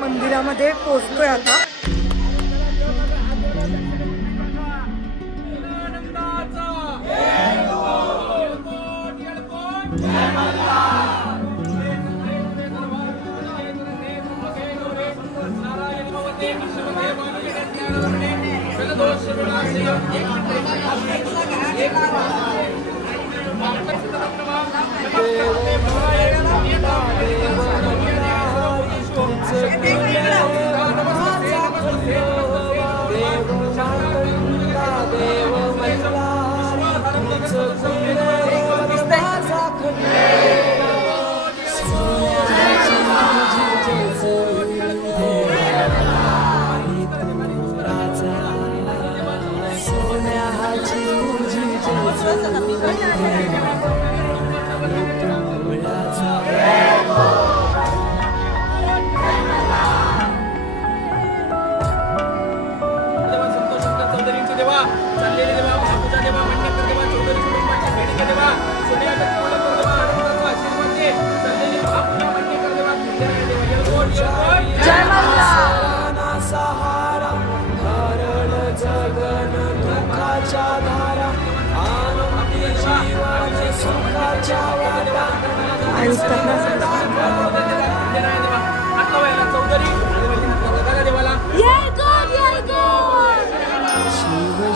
मंदिरामध्ये पोहोचतोय आता।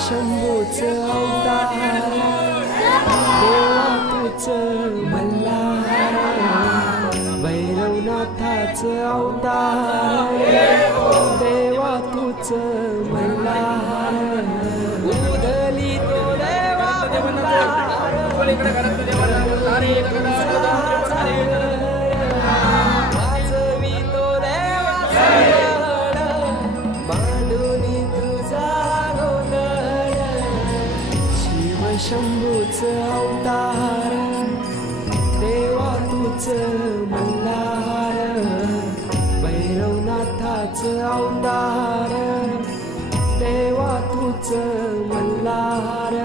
शंभूचं अवतार देवा तुझं मल्हार भैरवनाथाचं अवतार देवा तुझं मल्हार उदली तो देवा वाजवी तो देवा मांडुनी तुझा शंभूचं अवतार देवा तुझं मल्हार भैरवनाथाचं अवतार देवा तुझं मल्हार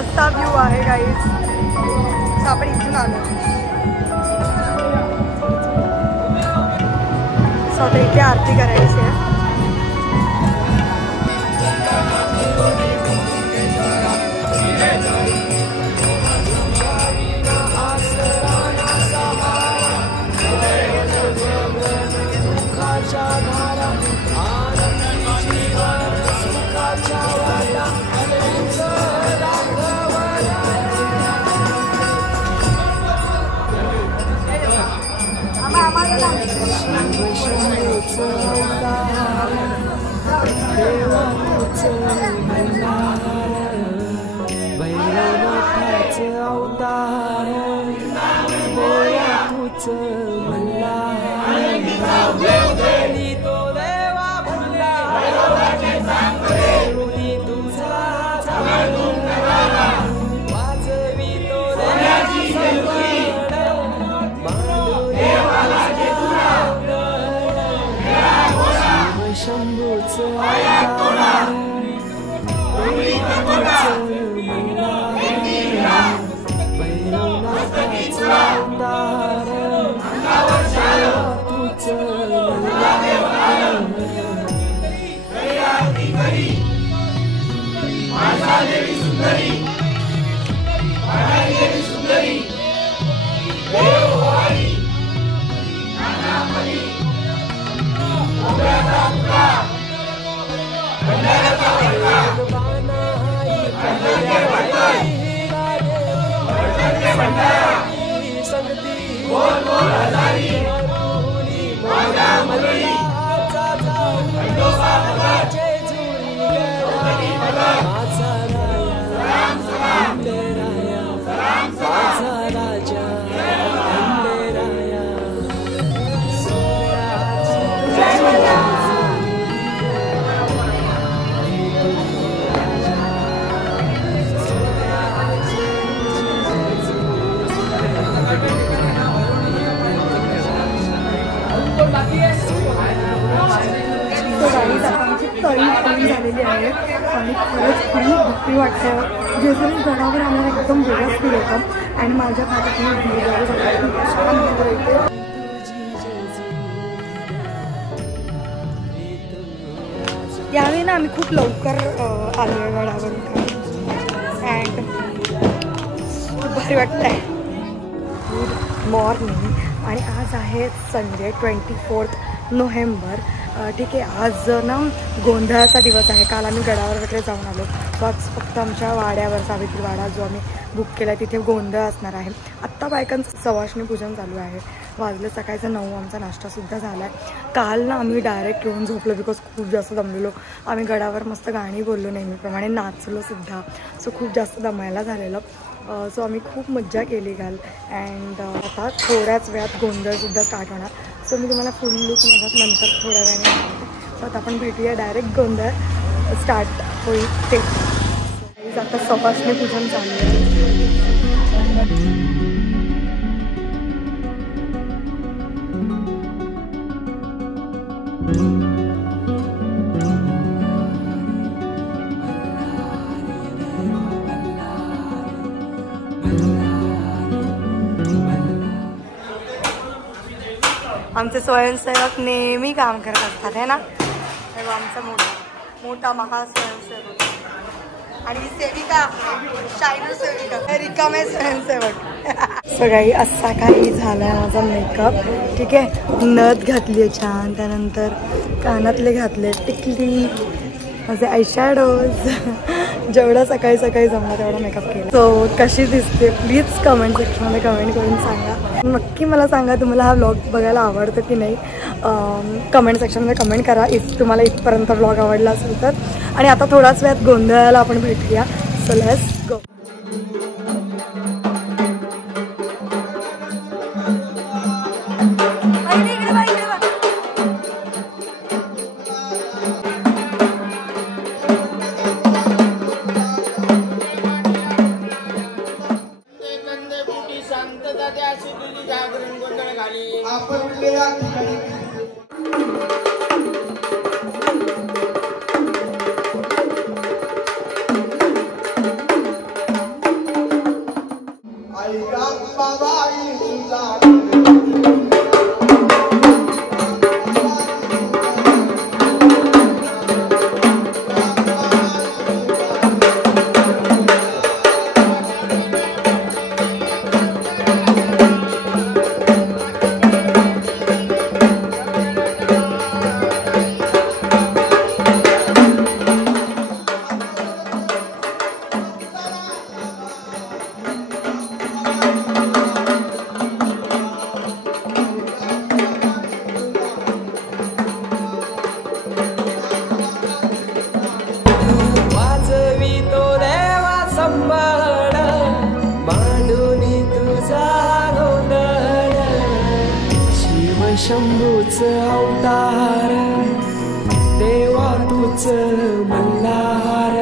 असा व्ह्यू आहे गाईज। आपण इथून आलो स्वतः इथे आरती करायची आहे। धारा आनंदी जीवन झालेली आहे आणि खरंच खूप भीती वाटते. जसं गडावर आम्हाला एकदम वेगळंच फील होतं आणि माझ्या हातात मी छान येते. यावेळी ना आम्ही खूप लवकर आलो आहे गडावरून अँड खूप भारी वाटत आहे. गुड मॉर्निंग आणि आज आहे संडे 24 नोव्हेंबर. ठीक आहे, आज ना गोंधळाचा दिवस आहे. काल आम्ही गडावर वगैरे जाऊन आलो. तो आज फक्त आमच्या वाड्यावर सावित्री वाडा जो आम्ही बुक केला तिथे गोंधळ असणार आहे. आत्ता बायकांचं सवाष्णी पूजन चालू आहे. वाजले सकाळचं 9. आमचा नाश्तासुद्धा झाला आहे. काल ना आम्ही डायरेक्ट येऊन झोपलो बिकॉज खूप जास्त दमलेलो. आम्ही गडावर मस्त गाणी बोललो, नेहमीप्रमाणे नाचलोसुद्धा. सो खूप जास्त दमायला झालेलं. सो आम्ही खूप मज्जा केली काल. अँड आता थोड्याच वेळात गोंधळसुद्धा स्टार्ट होणार. सो मी तुम्हाला फुल लुक माझ्या नंतर थोड्या वेळाने सांगते. सो आता आपण भेटूया, डायरेक्ट गोंधळ स्टार्ट होईल ते. आता सवाष्णी पूजन चालू आहे. आमचे स्वयंसेवक नेहमी काम करत असतात है ना. आमचा मोठा महास्वयंसेवक आणि सेविका शायनू सेविका रिकामे स्वयंसेवक. सगळी असा काही झालाय माझा मेकअप. ठीक आहे, नथ घातली आहे छान, त्यानंतर कानातले घातले, टिकली, माझे आयशॅडोज, जेवढा सकाळी सकाळी जमला तेवढा मेकअप केला. सो कशी दिसते प्लीज कमेंट सेक्शनमध्ये कमेंट करून सांगा. नक्की मला सांगा तुम्हाला हा व्लॉग बघायला आवडतं की नाही. कमेंट सेक्शनमध्ये कमेंट करा इफ तुम्हाला इथपर्यंत व्लॉग आवडला असेल तर. आणि आता थोडाच वेळात गोंधळाला आपण भेटूया. So let's go. शंभूच अवतार देवा तूच मल्हार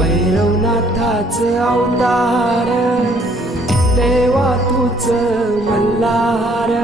भैरवनाथाच अवतार देवा तूच मल्हार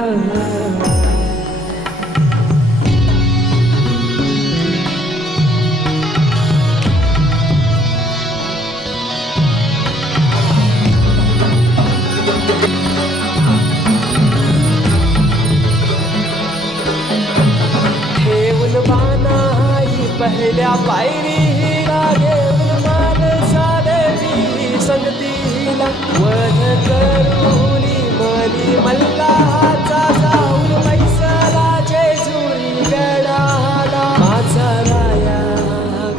पहिल्या पायरीला घेऊन मानसा देवी संगतीला वध करुणी मनी मल्हाचा जाऊन मैसला जेजुरी गडाला माझा राया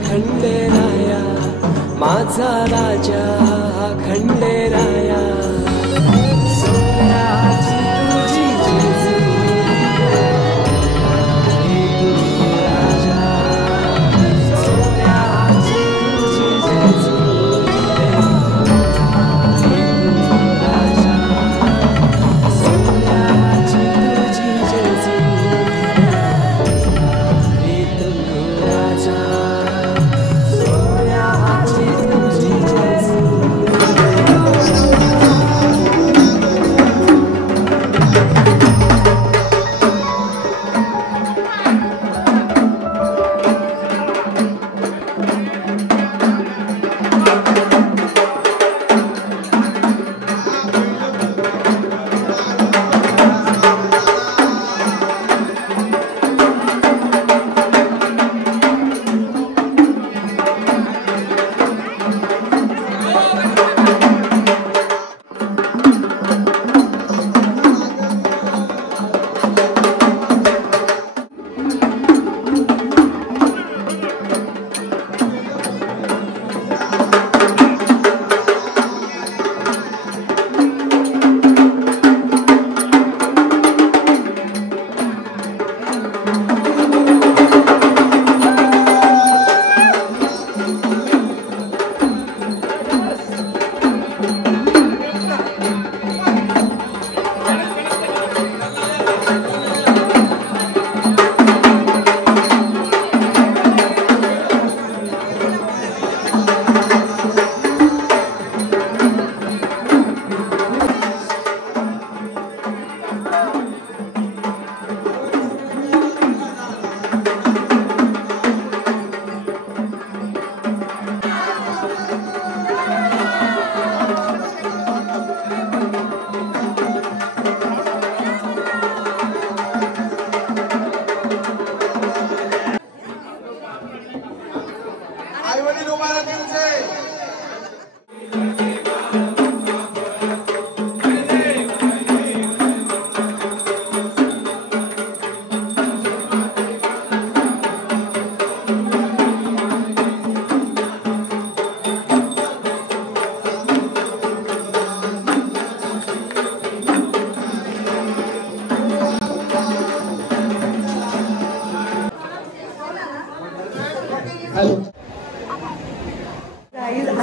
खंडेराया माझा राजा खंडेराया सोन्याची तुझी जेजुरी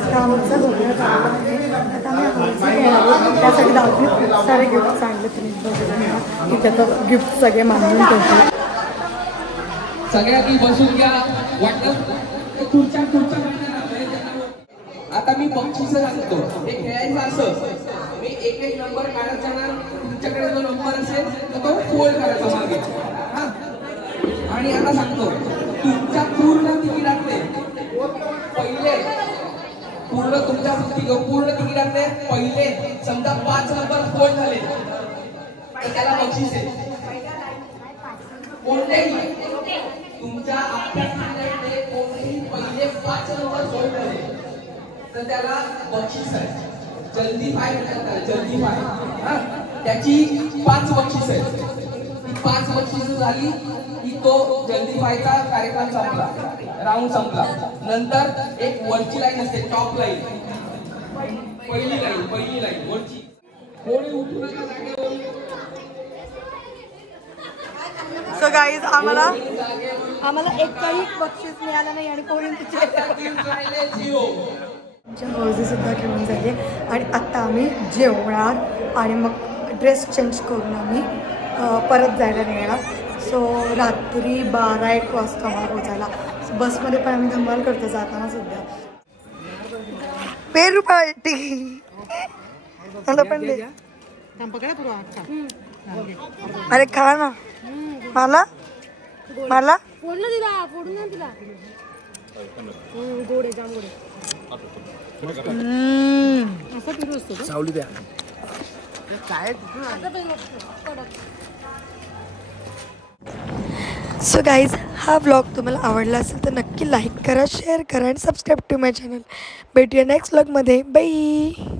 आता आमचं बघणं चालू आहे. आता आम्ही हौस घेणार त्यासाठी दाखवून खूप सारे गिफ्ट्स आणले. तुम्ही बघू इथे तर गिफ्ट सगळे मांडून ठेवतो. सगळ्यांनी बसून घ्या. वाटलं आता मी बक्षीस सांगतो. हे खेळायचं असं मी एक एक नंबर काढायचा ना. तुमच्याकडे जो नंबर असेल तर तो फोल्ड करायचा मागे. आणि आता सांगतो तुमच्या पूर्ण तिकिटातले पहिले पूर्ण तुमच्या पूर्ण तिकिटातले पहिले समजा 5 नंबर फोल्ड झाले तर त्याला बक्षीस आहे. कोणतेही तुमच्या आपल्या तिकिटातले कोणतेही पहिले 5 नंबर फोल्ड झाले तर त्याला बक्षीस आहे. जल्दी फाय करतात. जल्दी फाय त्याची 5 बक्षीस आहे. 5 बक्षीस झाली की तो जल्दी फायचा कार्यक्रम संपला. राऊंड संपला. नंतर एक वरची लाईन असते. टॉप लाईन पहिली लाईन वरची. कोणी उठून जागेवर. सो गाईज आम्हाला एकही बक्षीस मिळालं नाही आणि पोरींची हौजी सुद्धा खेळून झाली आणि आत्ता आम्ही जेवणार आणि मग ड्रेस चेंज करून आम्ही परत जायला निघाला. सो रात्री 12-1 वाजता आम्हाला पोचायला. बसमध्ये पण आम्ही धमाल करतो जाताना सुद्धा. पेरू पार्टी मला पण दे. अरे खा ना. मला मला सावली द्या. सो गाईज, हा व्लॉग तुम्हाला आवडला असेल तर नक्की लाईक करा, शेअर करा आणि सबस्क्राईब टू माय चॅनल. भेटूया नेक्स्ट व्लॉगमध्ये. बाय.